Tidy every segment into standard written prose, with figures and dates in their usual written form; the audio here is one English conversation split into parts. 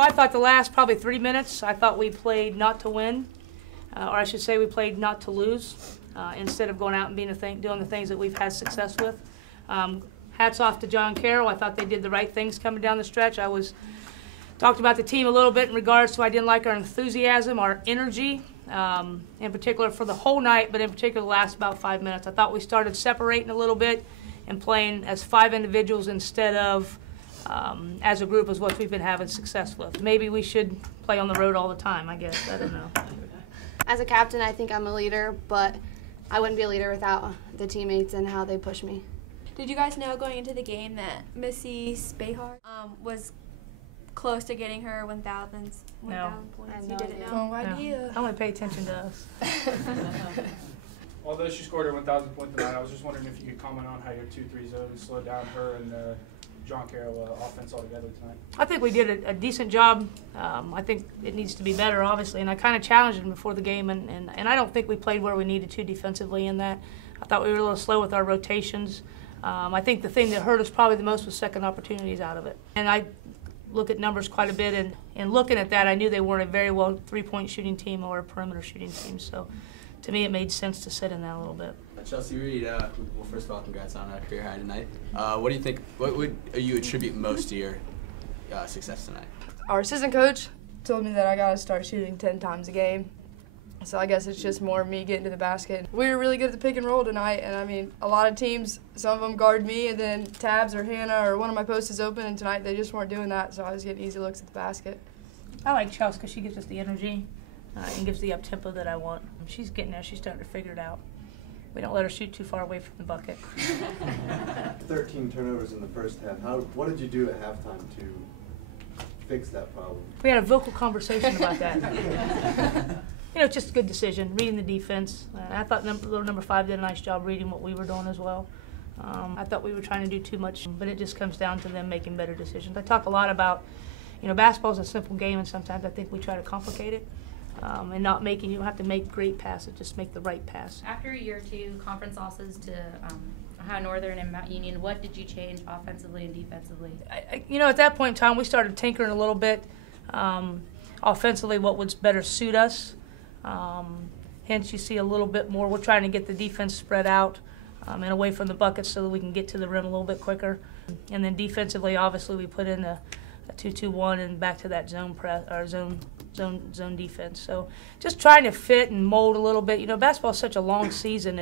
I thought the last probably 3 minutes, I thought we played not to win, or I should say we played not to lose, instead of going out and doing the things that we've had success with. Hats off to John Carroll. I thought they did the right things coming down the stretch. Talked about the team a little bit in regards to I didn't like our enthusiasm, our energy, in particular for the whole night, but in particular the last about 5 minutes. I thought we started separating a little bit and playing as 5 individuals instead of as a group is what we've been having success with. Maybe we should play on the road all the time, I guess. I don't know. As a captain, I think I'm a leader, but I wouldn't be a leader without the teammates and how they push me. Did you guys know going into the game that Missy Spahar was close to getting her 1,000 points? You didn't know? No idea. I only pay attention to us. Although she scored her 1,000 point tonight, I was just wondering if you could comment on how your 2-3 zone slowed down her and John Carroll offense altogether tonight. I think we did a decent job. I think it needs to be better, obviously, and I kind of challenged him before the game, and I don't think we played where we needed to defensively in that. I thought we were a little slow with our rotations. I think the thing that hurt us probably the most was second opportunities out of it. And I look at numbers quite a bit, and looking at that, I knew they weren't a very well three-point shooting team or a perimeter shooting team. So to me, it made sense to sit in that a little bit. Chelsea Reed, well, first of all, congrats on a career high tonight. What do you think, what would you attribute most to your success tonight? Our assistant coach told me that I got to start shooting 10 times a game. So I guess it's just more me getting to the basket. We were really good at the pick and roll tonight, and I mean, a lot of teams, some of them guard me, and then Tabs or Hannah or one of my posts is open, and tonight they just weren't doing that, so I was getting easy looks at the basket. I like Chelsea because she gives us the energy and gives the up-tempo that I want. She's getting there. She's starting to figure it out. We don't let her shoot too far away from the bucket. 13 turnovers in the first half. What did you do at halftime to fix that problem? We had a vocal conversation about that. Just a good decision, reading the defense. I thought little number 5 did a nice job reading what we were doing as well. I thought we were trying to do too much, but it just comes down to them making better decisions. I talk a lot about, basketball is a simple game, and sometimes I think we try to complicate it. And not making, you don't have to make great passes, just make the right pass. After a year or two, conference losses to Ohio Northern and Mount Union, what did you change offensively and defensively? At that point in time, we started tinkering a little bit. Offensively, what would better suit us. Hence, you see a little bit more. We're trying to get the defense spread out and away from the bucket so that we can get to the rim a little bit quicker. And then defensively, obviously, we put in a 2-2-1 and back to that zone press or zone defense. So just trying to fit and mold a little bit. Basketball is such a long season.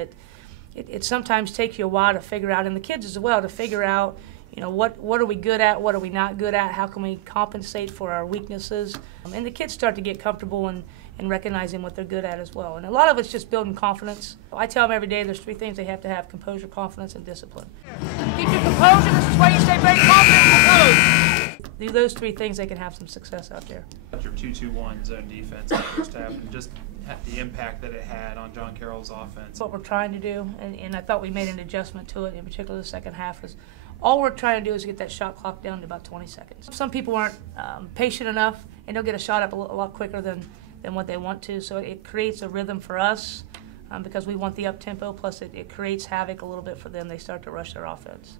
It sometimes takes you a while to figure out, and the kids as well, to figure out, what are we good at, what are we not good at, how can we compensate for our weaknesses. And the kids start to get comfortable and recognizing what they're good at as well. And a lot of it's just building confidence. I tell them every day there's 3 things they have to have: composure, confidence, and discipline. Keep your composure. This is why you stay very confident and composed. Do those 3 things, they can have some success out there. Your 2-2-1 zone defense in the first half, and just the impact that it had on John Carroll's offense. What we're trying to do, and I thought we made an adjustment to it, in particular the second half, is all we're trying to do is get that shot clock down to about 20 seconds. Some people aren't patient enough, and they'll get a shot up a lot quicker than what they want to, so it creates a rhythm for us because we want the up-tempo, plus it creates havoc a little bit for them. They start to rush their offense.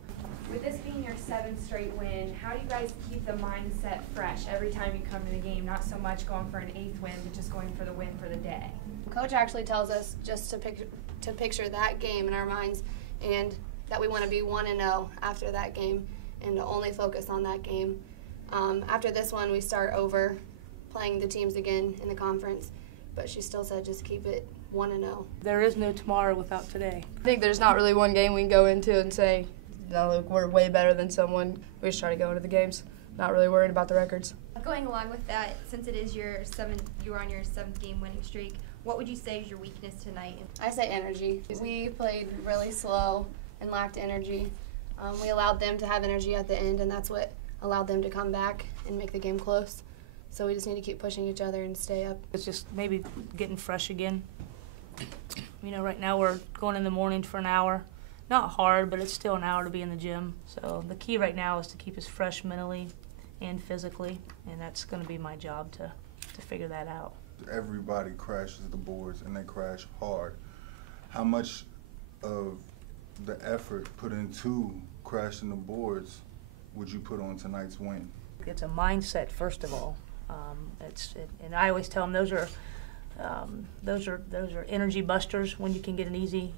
With this being your 7th straight win, how do you guys keep the mindset fresh every time you come to the game? Not so much going for an 8th win, but just going for the win for the day. Coach actually tells us just to picture that game in our minds, and that we want to be 1-0 after that game, and to only focus on that game. After this one, we start over playing the teams again in the conference, but she still said just keep it 1-0. There is no tomorrow without today. I think there's not really one game we can go into and say, no, look, we're way better than someone. We just try to go into the games, not really worried about the records. Going along with that, since it is your 7th, you were on your 7th game winning streak, what would you say is your weakness tonight? I say energy. We played really slow and lacked energy. We allowed them to have energy at the end, and that's what allowed them to come back and make the game close. So we just need to keep pushing each other and stay up. It's just maybe getting fresh again. Right now we're going in the morning for an hour. Not hard, but it's still an hour to be in the gym. So the key right now is to keep us fresh mentally and physically, and that's going to be my job to figure that out. Everybody crashes the boards, and they crash hard. How much of the effort put into crashing the boards would you put on tonight's win? It's a mindset, first of all. And I always tell them those are energy busters when you can get an easy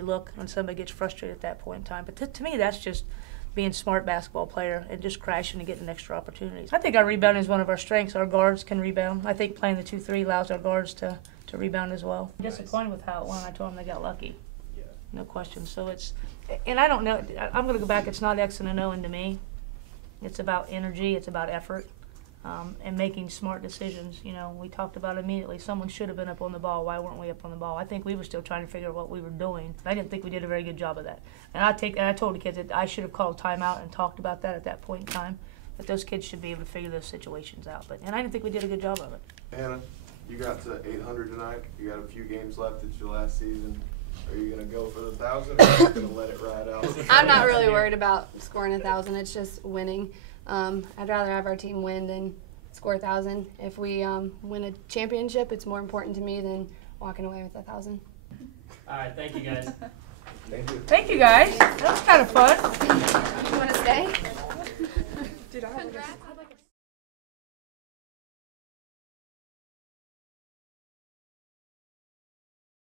look when somebody gets frustrated at that point in time. But to me, that's just being a smart basketball player and just crashing and getting extra opportunities. I think our rebounding is one of our strengths. Our guards can rebound. I think playing the 2-3 allows our guards to rebound as well. I'm disappointed with how it went. I told them they got lucky. Yeah. No question. So and I don't know, I'm going to go back. It's not X and O to me. It's about energy. It's about effort. And making smart decisions. You know, we talked about immediately, someone should have been up on the ball. Why weren't we up on the ball? I think we were still trying to figure out what we were doing. I didn't think we did a very good job of that. And I told the kids that I should have called timeout and talked about that at that point in time, that those kids should be able to figure those situations out. And I didn't think we did a good job of it. Hannah, you got to 800 tonight. You got a few games left. It's your last season. Are you going to go for the 1,000 or are you going to let it ride out? I'm not really worried about scoring 1,000. It's just winning. I'd rather have our team win than score 1,000. If we win a championship, it's more important to me than walking away with 1,000. All right, thank you guys. Thank you. Thank you guys. That was kind of fun.